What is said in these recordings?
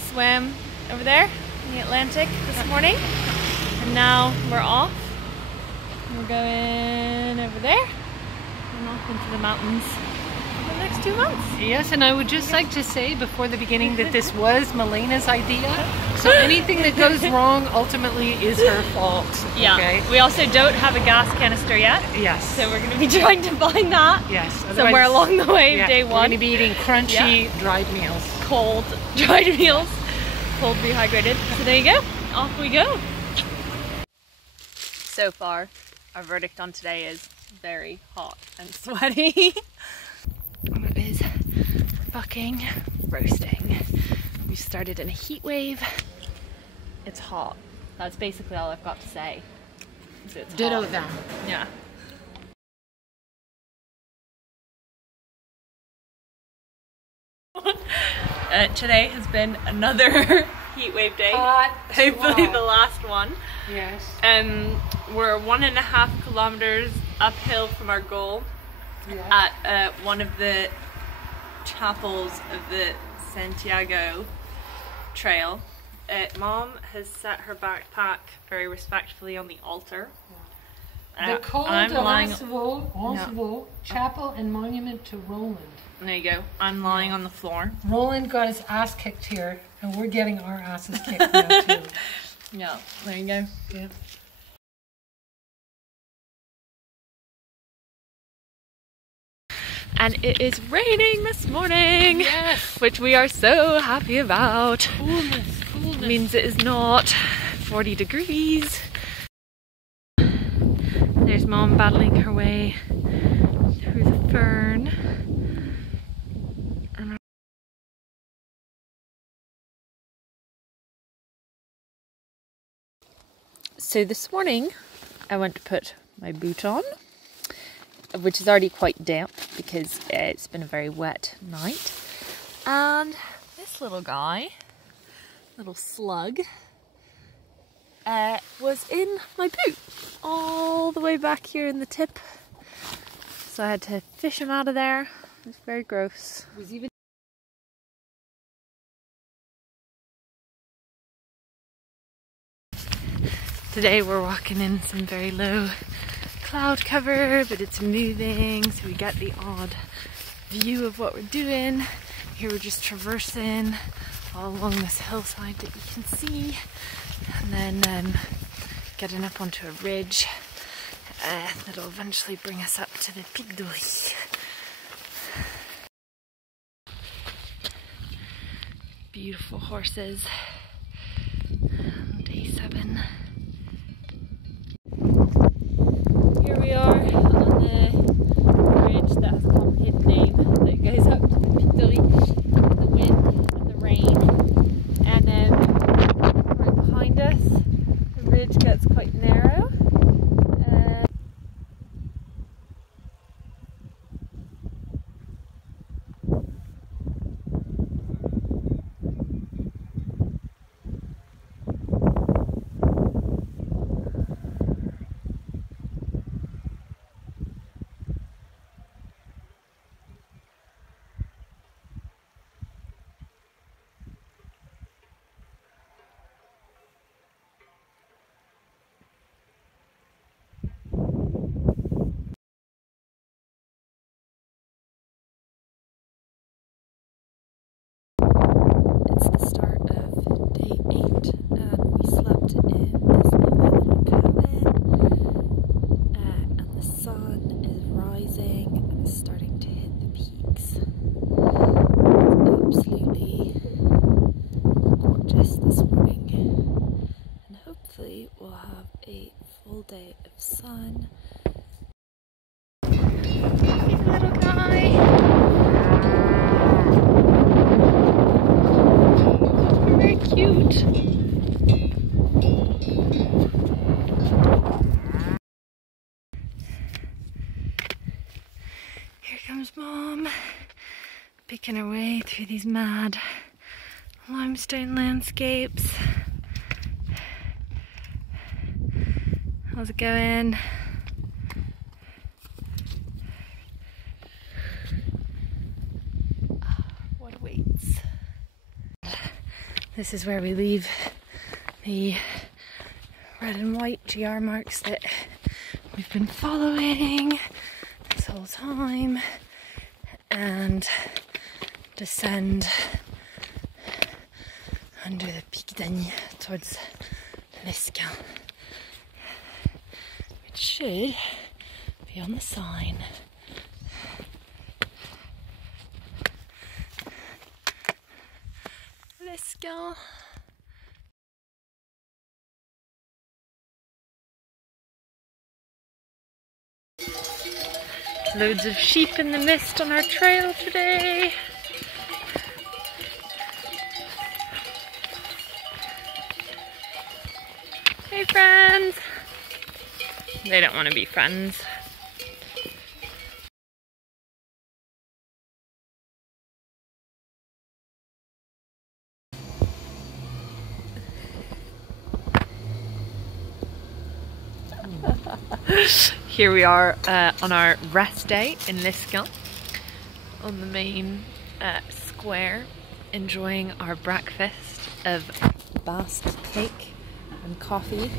swam over there in the Atlantic this morning, and now we're off. We're going over there and off into the mountains for the next 2 months. Yes, and I would just like to say before the beginning that this was Malena's idea. So anything that goes wrong ultimately is her fault. Yeah. Okay? We also don't have a gas canister yet. Yes. So we're going to be trying to find that. Yes. Somewhere along the way, yeah, day we're one. going to be eating crunchy dried meals. Cold dried meals. Cold rehydrated. So there you go. Off we go. So far, our verdict on today is very hot and sweaty. It is fucking roasting. We started in a heat wave. It's hot. That's basically all I've got to say. So it's Ditto hot. that. Yeah. Today has been another heat wave day. Hopefully the last one. Yes. We're 1.5 kilometers uphill from our goal at one of the chapels of the Santiago trail. Mom has set her backpack very respectfully on the altar. The Col de Roncevaux, Chapel and Monument to Roland. There you go. I'm lying on the floor. Roland got his ass kicked here, and we're getting our asses kicked now too. Yeah, there you go. Yeah. And it is raining this morning, Yes. which we are so happy about. Coolness. It means it is not 40 degrees. There's Mom battling her way through the fern. So this morning I went to put my boot on, which is already quite damp because it's been a very wet night. And this little guy, little slug, was in my boot all the way back here in the tip. So I had to fish him out of there. It was very gross. Today we're walking in some very low cloud cover, but it's moving, so we get the odd view of what we're doing. Here we're just traversing all along this hillside that you can see, and then getting up onto a ridge that'll eventually bring us up to the Pic du Riz. Beautiful horses. Day 7. Here we are on the bridge that has a complicated name that goes up to the Pic du Riz, the wind and the rain. And right behind us, the ridge gets quite narrow. We'll have a full day of sun. Hey, little guy. Very cute. Here comes Mom, picking her way through these mad limestone landscapes. How's it going? What awaits? This is where we leave the red and white GR marks that we've been following this whole time and descend under the Pic d'Agny towards l'Esquin, which should be on the sign. L'Esquin. Loads of sheep in the mist on our trail today. Hey friends! They don't want to be friends. Here we are on our rest day in l'Esquin, on the main square, enjoying our breakfast of Basque cake and coffee.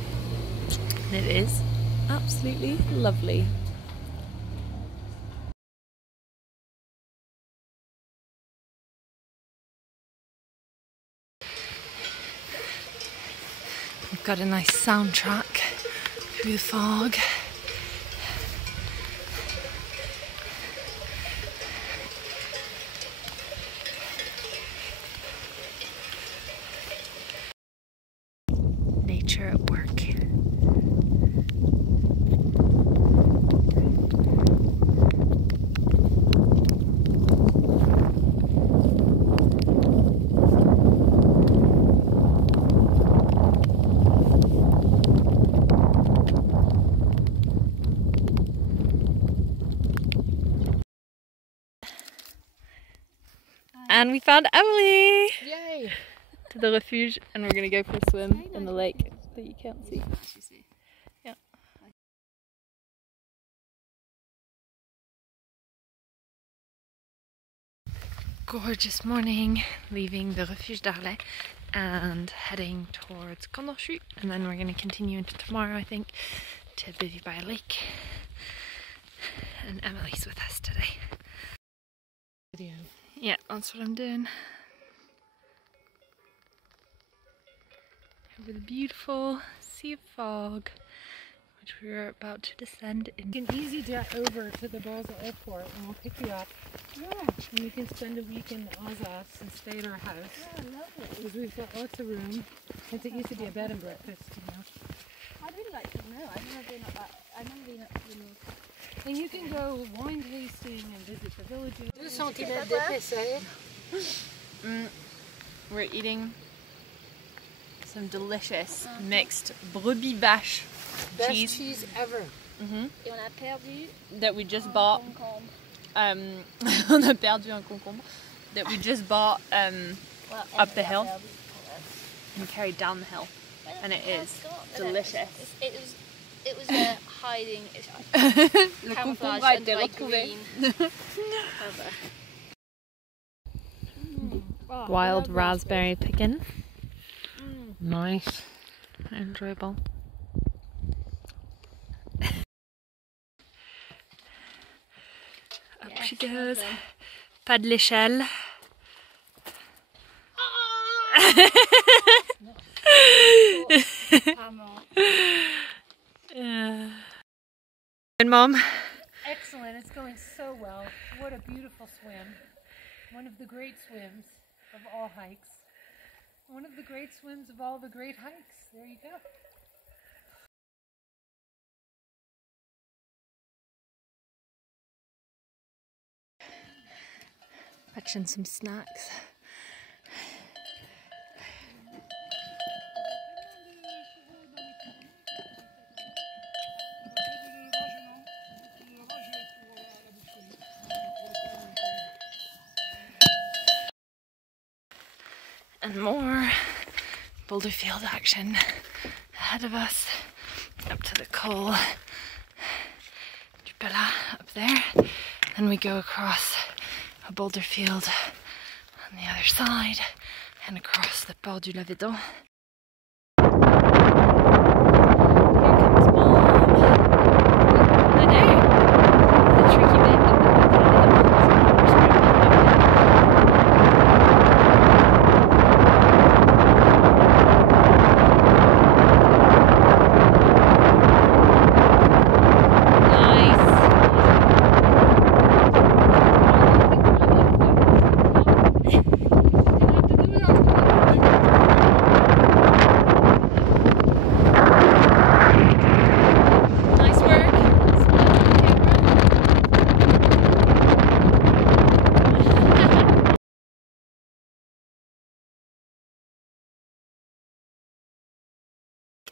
And it is absolutely lovely. We've got a nice soundtrack through the fog. Nature at work. And we found Emily! Yay! To the refuge, and we're gonna go for a swim in the lake that you can't see. Yeah. Gorgeous morning, leaving the refuge d'Arles and heading towards Haute Route, and then we're gonna continue into tomorrow, I think, to Busy by a Lake. And Emily's with us today. Video. Yeah, that's what I'm doing. Over the beautiful sea of fog, which we are about to descend into. You can easy jet over to the Basel airport and we'll pick you up. Yeah. And you can spend a week in Alsace and stay at our house. Yeah, lovely. Because we've got lots of room. Since it used to be a bed and breakfast, you know. I'd really like to know. I've never been up that. I've never been up to the north. And you can go wine tasting and visit the villages. 2 cm d'épaisseur. We're eating some delicious mixed brebis vache Best cheese cheese ever. Et on a perdu that we just bought. concombre. On a perdu un concombre that we just bought Well, up the hill perdu. and carried down the hill, and it is delicious. It was hiding. Le Camouflage concombre a été under, like, retrouvé. green cover. Wild raspberry picking. Nice. Enjoyable. Up she goes. Pas de l'échelle. Good, Mom. Excellent. It's going so well. What a beautiful swim. One of the great swims of all hikes. One of the great swims of all the great hikes. There you go. Fetching some snacks. And more boulder field action ahead of us, up to the col du Pela up there. Then we go across a boulder field on the other side, and across the Port du Lavedon.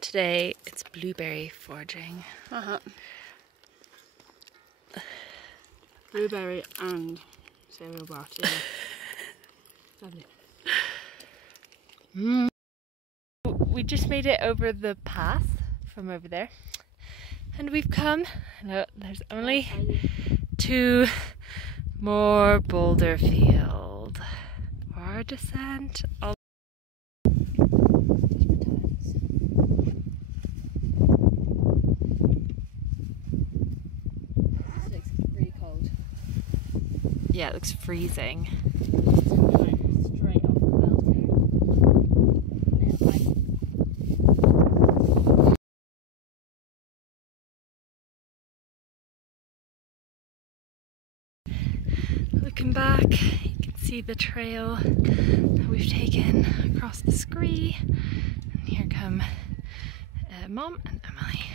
Today it's blueberry foraging. Blueberry and cereal bar, yeah. Lovely. We just made it over the path from over there, and we've come. No, there's only 2 more boulder field. Our descent. Yeah, it looks freezing. Straight off the mountain. Looking back, you can see the trail that we've taken across the scree. And here come Mom and Emily.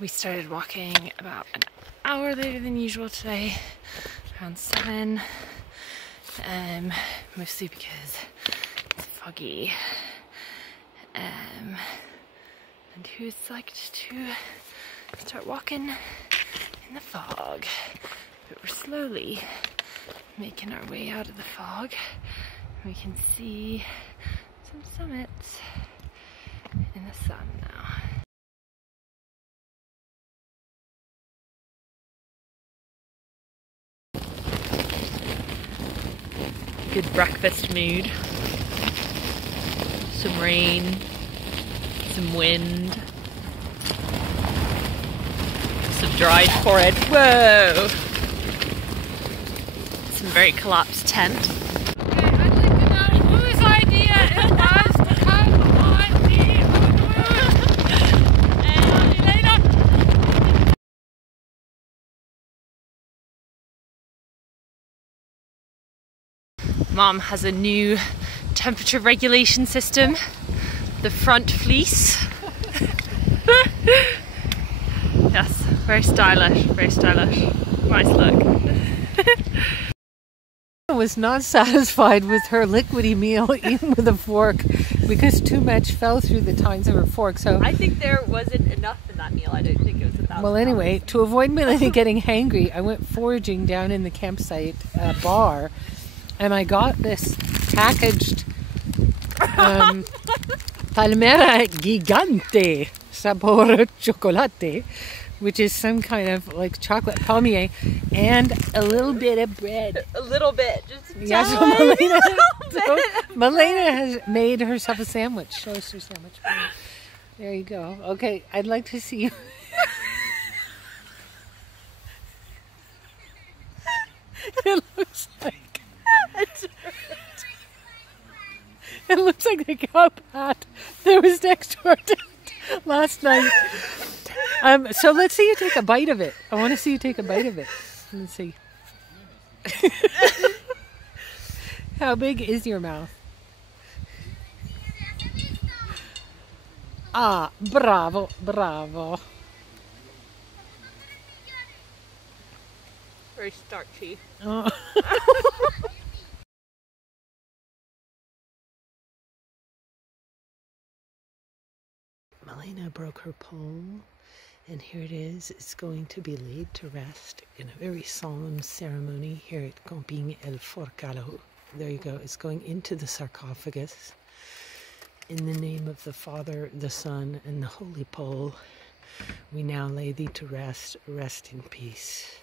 We started walking about an hour later than usual today, around 7, mostly because it's foggy, and who's liked to start walking in the fog, but we're slowly making our way out of the fog. We can see some summits in the sun now. Good breakfast mood. Some rain, some wind, some dried forage. Whoa! Some very collapsed tent. Okay, I'd like to know whose idea it was to come on the Mom has a new temperature regulation system, the front fleece. Yes, very stylish, very stylish. Nice look. I was not satisfied with her liquidy meal eaten with a fork because too much fell through the tines of her fork. So I think there wasn't enough in that meal. I don't think it was 1,000 well, anyway, to avoid Melanie getting hangry, I went foraging down in the campsite bar, and I got this packaged Palmera Gigante Sabor Chocolate, which is some kind of like chocolate palmier, and a little bit of bread. A little bit, just Yeah, so Malena has made herself a sandwich. Show us your sandwich. There you go. Okay, I'd like to see you. It looks like it looks like the cow pat that was next door to it last night. So let's see you take a bite of it. I want to see you take a bite of it. Let's see. How big is your mouth? Ah, bravo, bravo. very starchy. Oh. Anna broke her pole, and here it is. It's going to be laid to rest in a very solemn ceremony here at Camping El Forcado. There you go. It's going into the sarcophagus. In the name of the Father, the Son, and the Holy Pole, we now lay thee to rest. Rest in peace.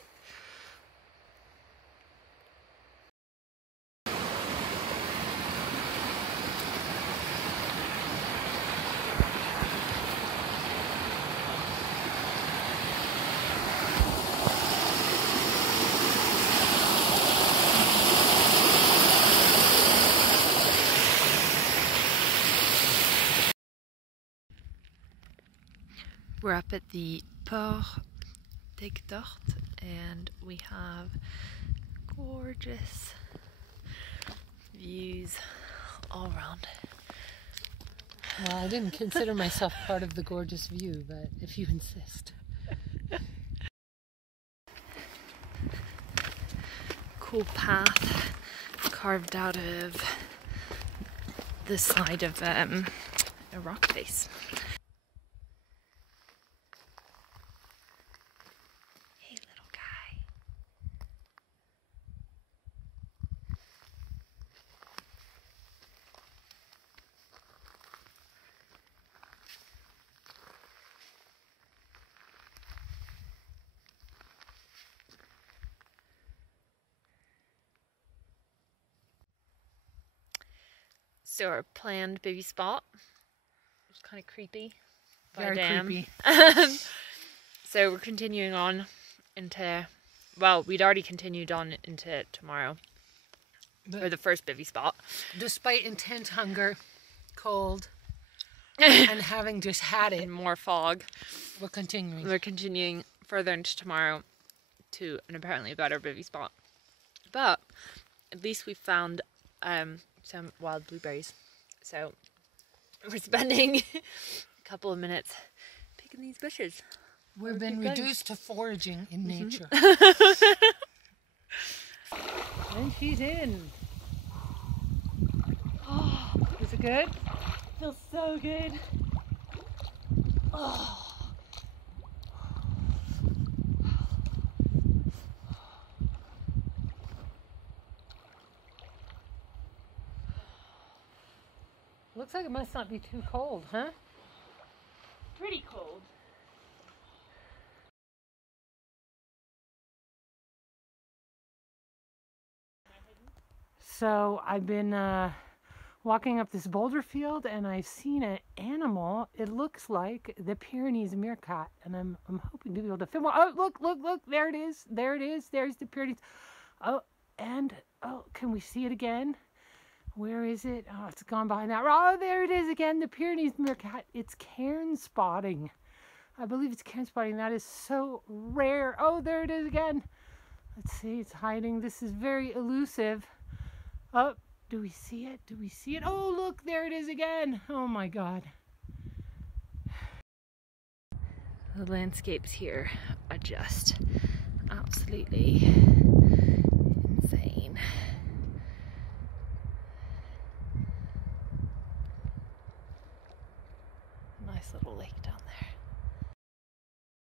We're up at the Port d'Aiguedort and we have gorgeous views all around. Well, I didn't consider myself part of the gorgeous view, but if you insist. Cool path carved out of the side of a rock face. So our planned baby spot was kind of creepy. Very creepy. So we're continuing on into, well, we'd already continued on into tomorrow for the first bivvy spot. Despite intense hunger, cold, and having just had it, And more fog. we're continuing. We're continuing further into tomorrow to an apparently better bivvy spot. But at least we found some wild blueberries. So we're spending a couple of minutes picking these bushes. We've been reduced to foraging in nature. And she's in. Oh, is it good? Feels so good. Oh. Looks like it must not be too cold, huh? Pretty cold. So I've been walking up this boulder field and I've seen an animal. It looks like the Pyrenees meerkat, and I'm hoping to be able to film. Oh, look, there it is. There it is. There's the Pyrenees. Oh, and can we see it again? Where is it? Oh, it's gone behind that. Oh, there it is again, the Pyrenees meerkat. It's cairn spotting. I believe it's cairn spotting. That is so rare. Oh, there it is again. Let's see, it's hiding. This is very elusive. Oh, do we see it? Do we see it? Oh, look, there it is again. Oh my God. The landscapes here are just absolutely insane. Nice little lake down there.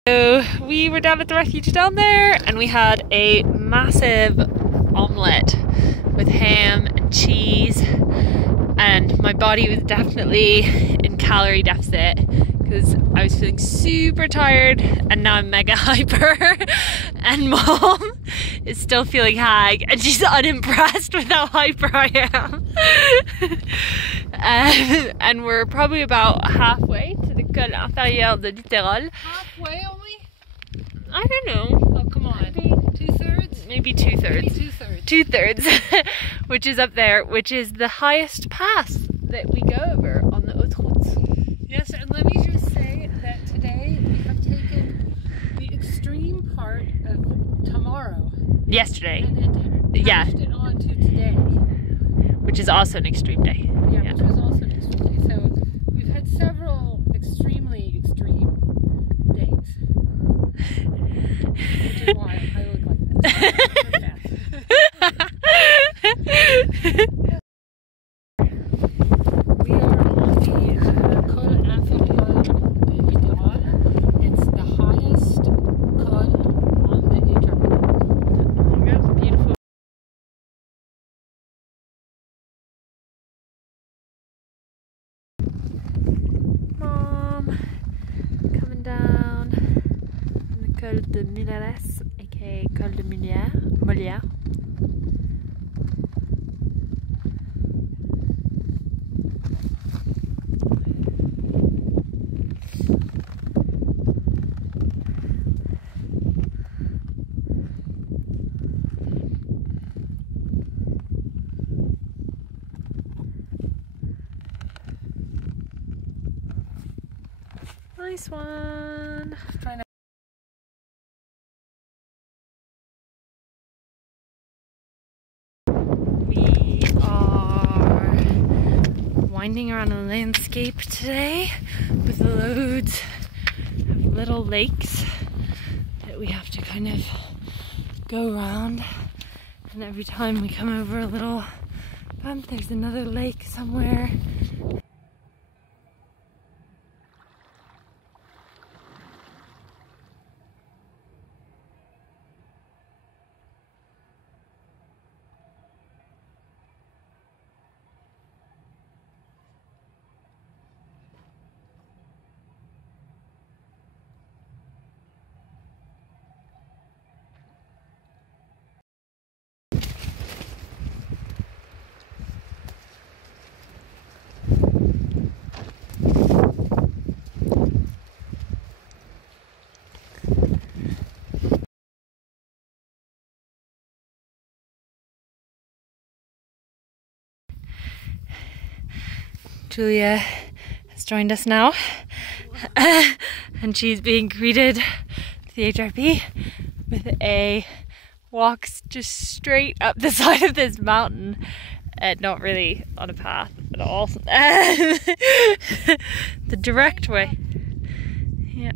So we were down at the refuge down there and we had a massive omelette with ham and cheese, and my body was definitely in calorie deficit because I was feeling super tired and now I'm mega hyper, and Mom is still feeling hag and she's unimpressed with how hyper I am. And we're probably about halfway to the col inférieur de Littoral. Halfway only? I don't know. Oh, come on. Maybe 2/3? Maybe 2/3. Maybe 2/3. 2/3, which is up there, which is the highest pass that we go over on the Haute Route. Yes, and let me just say that today we have taken the extreme part of tomorrow Yesterday, and then Yeah. attached it on to today. which is also an extreme day. Yeah, which was also an extreme day. So we've had several extremely extreme days. Which is why I look like this. We are on the Col Inférieur de Col de Muleres, aka Col de Molière. Nice one. We are winding around a landscape today with loads of little lakes that we have to kind of go around. And every time we come over a little bump, there's another lake somewhere. Julia has joined us now, and she's being greeted to the HRP with a walk just straight up the side of this mountain, and not really on a path at all. The direct way. Yeah.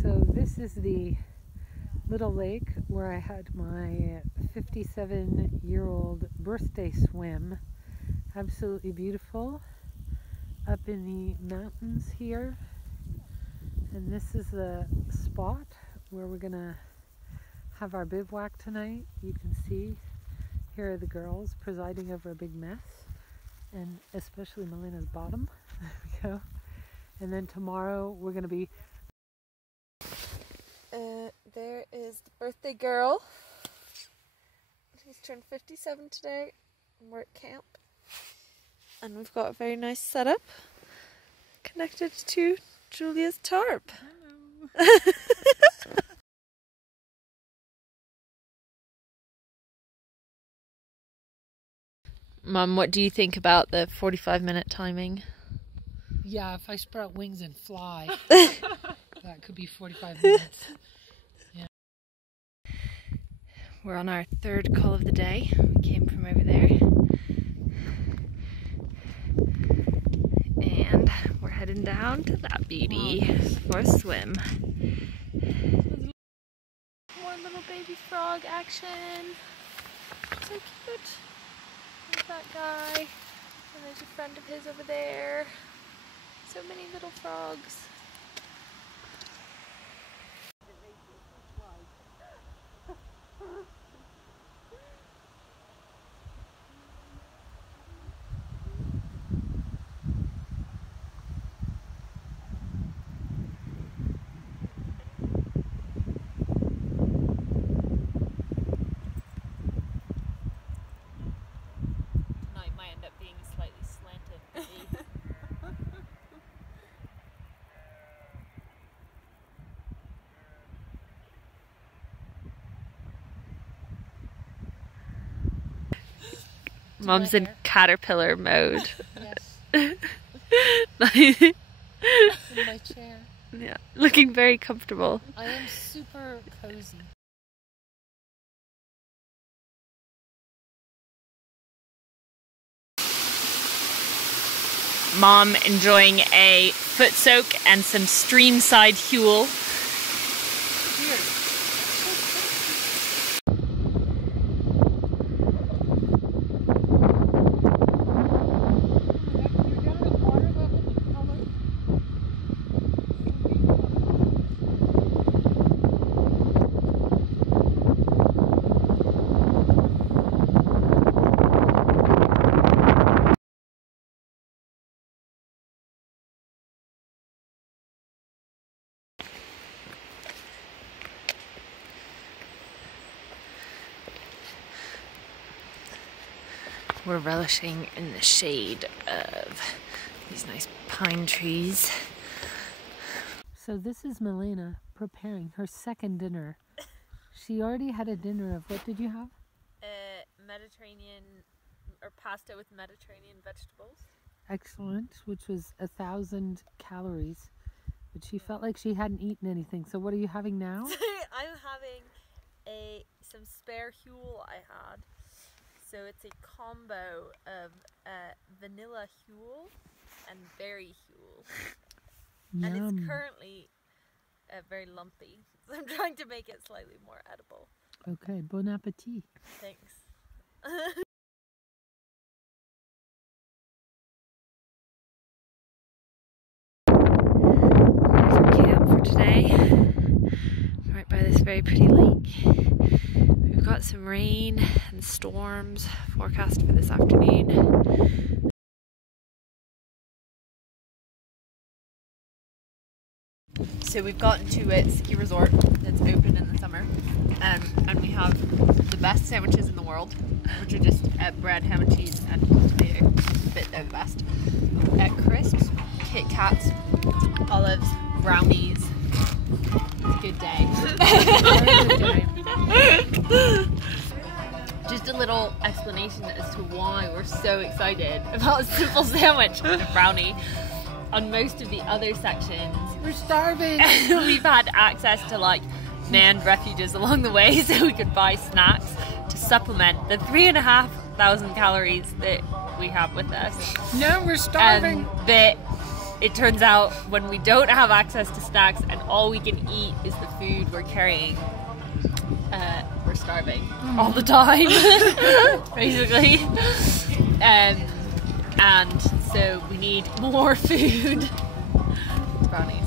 So this is the little lake where I had my 57-year-old birthday swim. Absolutely beautiful up in the mountains here. And this is the spot where we're gonna have our bivouac tonight. You can see here are the girls presiding over a big mess, and especially Melina's bottom. There we go. And then tomorrow we're gonna be There is the birthday girl. She's turned 57 today, and we're at camp. And we've got a very nice setup connected to Julia's tarp. Hello. Mum, what do you think about the 45-minute timing? Yeah, if I sprout wings and fly, that could be 45 minutes. Yeah. We're on our third call of the day. We came from over there. And we're heading down to that beauty for a swim. More little baby frog action. So cute. There's that guy. And there's a friend of his over there. So many little frogs. Tonight might end up being slightly slanted. Mom's in caterpillar mode. Yes. In my chair. Yeah, looking very comfortable. I am super cozy. Mom enjoying a foot soak and some streamside Huel. We're relishing in the shade of these nice pine trees. So this is Milena preparing her second dinner. She already had a dinner of, what did you have? Mediterranean, or pasta with Mediterranean vegetables. Excellent, which was 1,000 calories. But she felt like she hadn't eaten anything. So what are you having now? I'm having some spare huel I had. So it's a combo of vanilla huel and berry huel. And it's currently very lumpy. So I'm trying to make it slightly more edible. Okay, bon appetit. Thanks. Here's our camp for today. Right by this very pretty lake. We've got some rain and storms forecast for this afternoon. So we've gotten to a ski resort that's open in the summer, and we have the best sandwiches in the world, which are just bread, ham and cheese, and tomato. But they're the best. Crisps, Kit Kats, olives, brownies. Good day. Just a little explanation as to why we're so excited about a simple sandwich and a brownie. On most of the other sections, We're starving! we've had access to like manned refuges along the way, so we could buy snacks to supplement the 3,500 calories that we have with us. No, we're starving! And that it turns out when we don't have access to snacks and all we can eat is the food we're carrying, we're starving all the time, basically. And so we need more food. Brownies.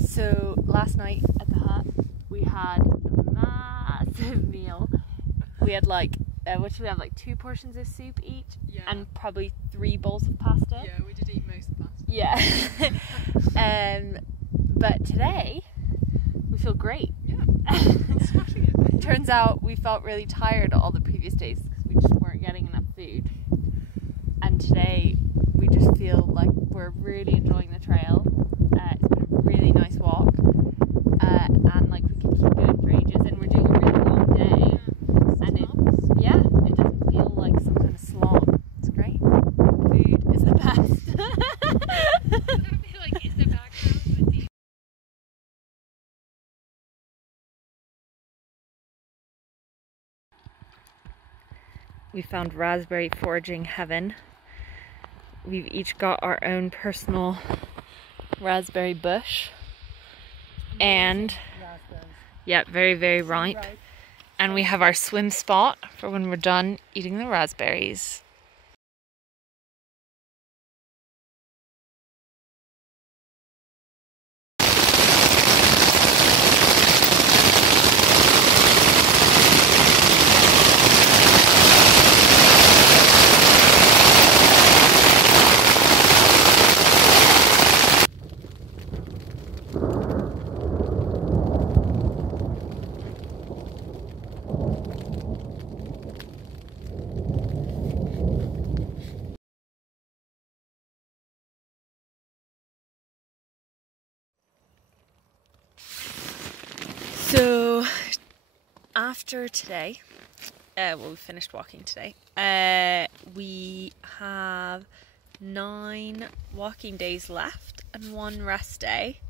So last night at the hut we had a massive meal. We had like, what should we have, like 2 portions of soup each? Yeah. And probably 3 bowls of pasta. Yeah, we did eat most of the pasta. Yeah. But today we feel great. Yeah, smashing it. Turns out we felt really tired all the previous days because we just weren't getting enough food. And today we just feel like we're really enjoying the trail. It's been a really nice walk, and like we can keep going for ages, and we're doing a really long day, and it doesn't feel like some kind of slog. It's great. Food is the best. I feel like in the background with the We found raspberry foraging heaven. We've each got our own personal raspberry bush, and yeah, very, very ripe. And we have our swim spot for when we're done eating the raspberries. So after today, we finished walking today, we have 9 walking days left and 1 rest day,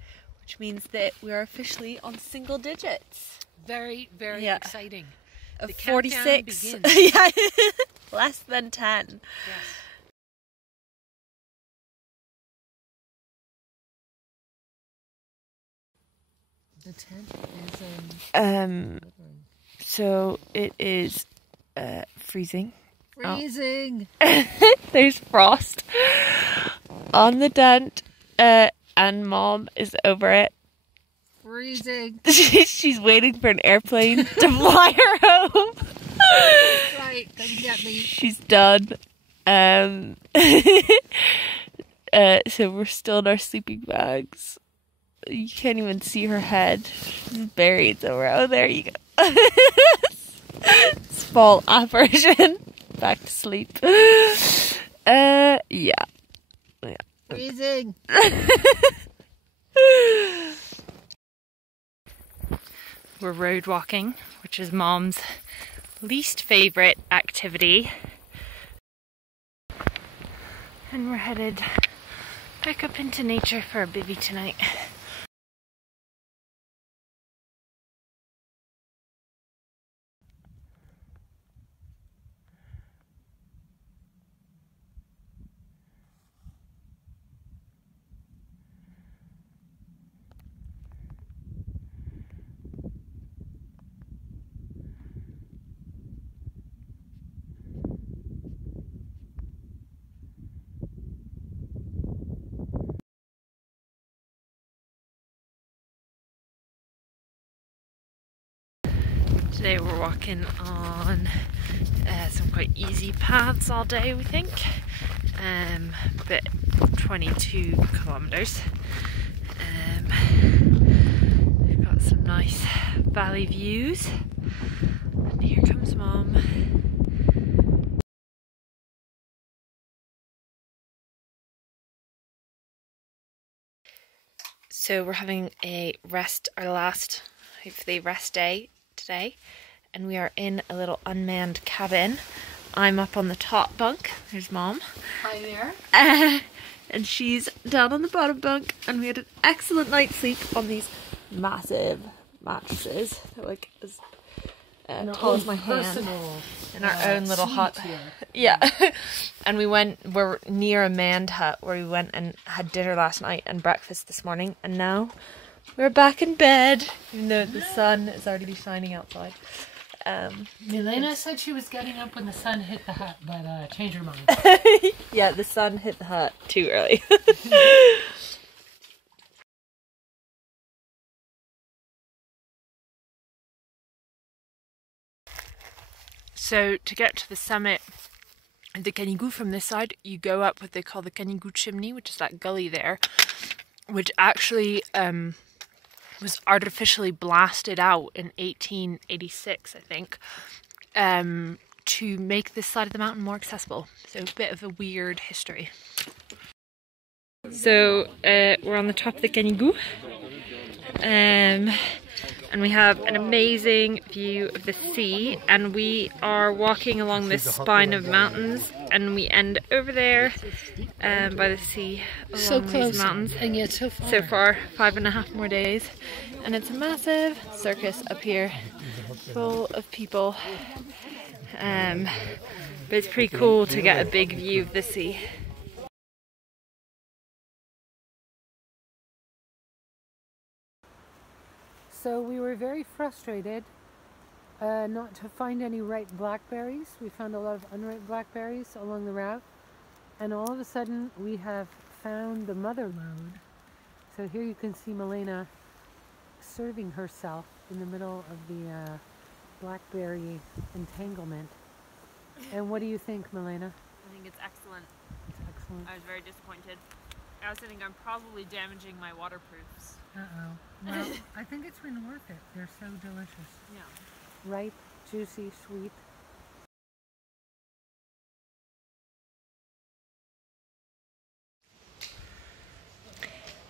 which means that we are officially on single digits. Very, very exciting. Of The countdown 46. begins. Yeah, less than 10. Yes. The tent is So it is freezing Freezing. There's frost on the dent, and Mom is over it. Freezing. She's waiting for an airplane to fly her home. Right, come get me. She's done. So we're still in our sleeping bags. You can't even see her head. She's buried somewhere. Oh, there you go. Small apparition. Back to sleep. Yeah. Freezing. We're road walking, which is Mom's least favourite activity. And we're headed back up into nature for a bivvy tonight. Today we're walking on some quite easy paths all day, we think, but 22 kilometers. We've got some nice valley views, and here comes Mom. So we're having a rest, our last, hopefully, rest day today, and we are in a little unmanned cabin. I'm up on the top bunk. There's Mom. Hi there. And she's down on the bottom bunk, and we had an excellent night's sleep on these massive mattresses. They're like as tall as my hand. In our own little hut. Yeah. And we're near a manned hut where we went and had dinner last night and breakfast this morning, and now we're back in bed, even though the sun is already shining outside. Milena said she was getting up when the sun hit the hut, but changed her mind. Yeah, the sun hit the hut too early. So to get to the summit of the Canigou from this side, you go up what they call the Canigou chimney, which is that gully there, which actually was artificially blasted out in 1886, I think, to make this side of the mountain more accessible. So a bit of a weird history. So we're on the top of the Canigou, and we have an amazing view of the sea, and we are walking along this spine of mountains, and we end over there by the sea along So close, these mountains. and yet so far. So far, 5.5 more days, and it's a massive circus up here full of people, but it's pretty cool to get a big view of the sea. So we were very frustrated not to find any ripe blackberries. We found a lot of unripe blackberries along the route, and all of a sudden we have found the mother lode. So here you can see Milena serving herself in the middle of the blackberry entanglement. And what do you think, Milena? I think it's excellent. It's excellent. I was very disappointed. I also think I'm probably damaging my waterproofs. Uh-oh. Well, I think it's been worth it. They're so delicious. Yeah. Ripe, juicy, sweet.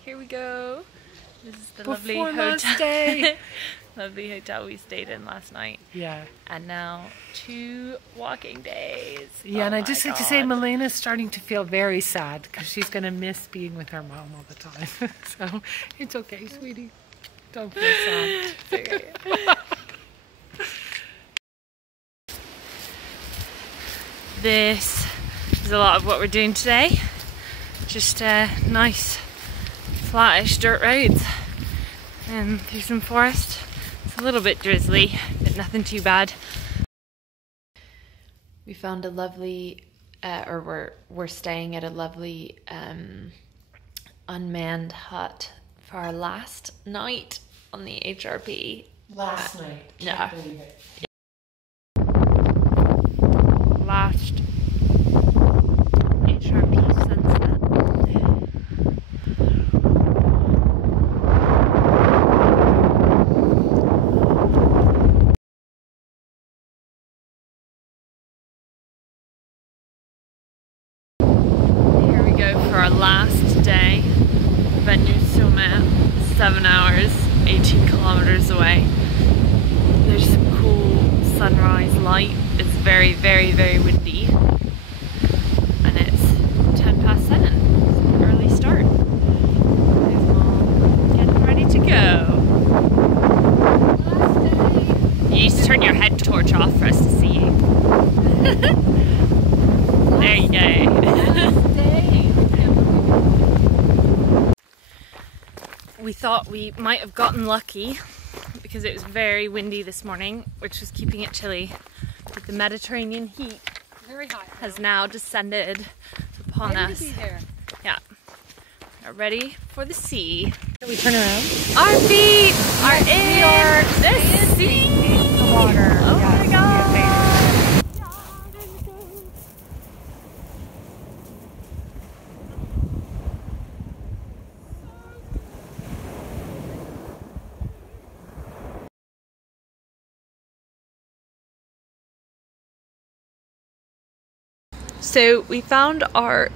Here we go. This is the Before lovely last hotel. day. Lovely hotel we stayed in last night. Yeah. And now 2 walking days. Yeah, Oh and I my just like to say, God. Milena's starting to feel very sad because she's going to miss being with her mom all the time. So it's okay, sweetie. Don't feel sad. This is a lot of what we're doing today. Just nice, flattish dirt roads and through some forest. It's a little bit drizzly, but nothing too bad. We found a lovely, or we're staying at a lovely unmanned hut for our last night on the HRP. Last night. Yeah. Can't believe it. Last HRP sunset. Here we go for our last day. Venue Summit, 7 hours, 18 kilometers away. There's some cool sunrise light. It's very, very, very windy. And it's 10 past 7. Early start. There's Mom getting ready to go. Last day. You need to turn your head torch off for us to see you. There you go. Last day. We thought we might have gotten lucky because it was very windy this morning, which was keeping it chilly. But the Mediterranean heat Very hot. has now descended upon Ready us. to be there. Yeah. We're ready for the sea. We turn around. Our feet are in we are the sea. In the water. Oh my god. So we found our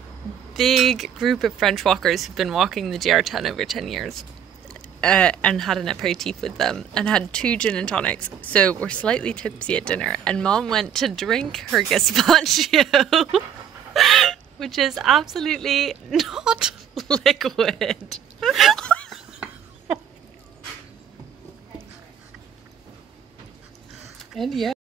big group of French walkers who've been walking the GR10 over 10 years and had an aperitif with them and had 2 gin and tonics. So we're slightly tipsy at dinner and Mom went to drink her gazpacho, which is absolutely not liquid. And yet.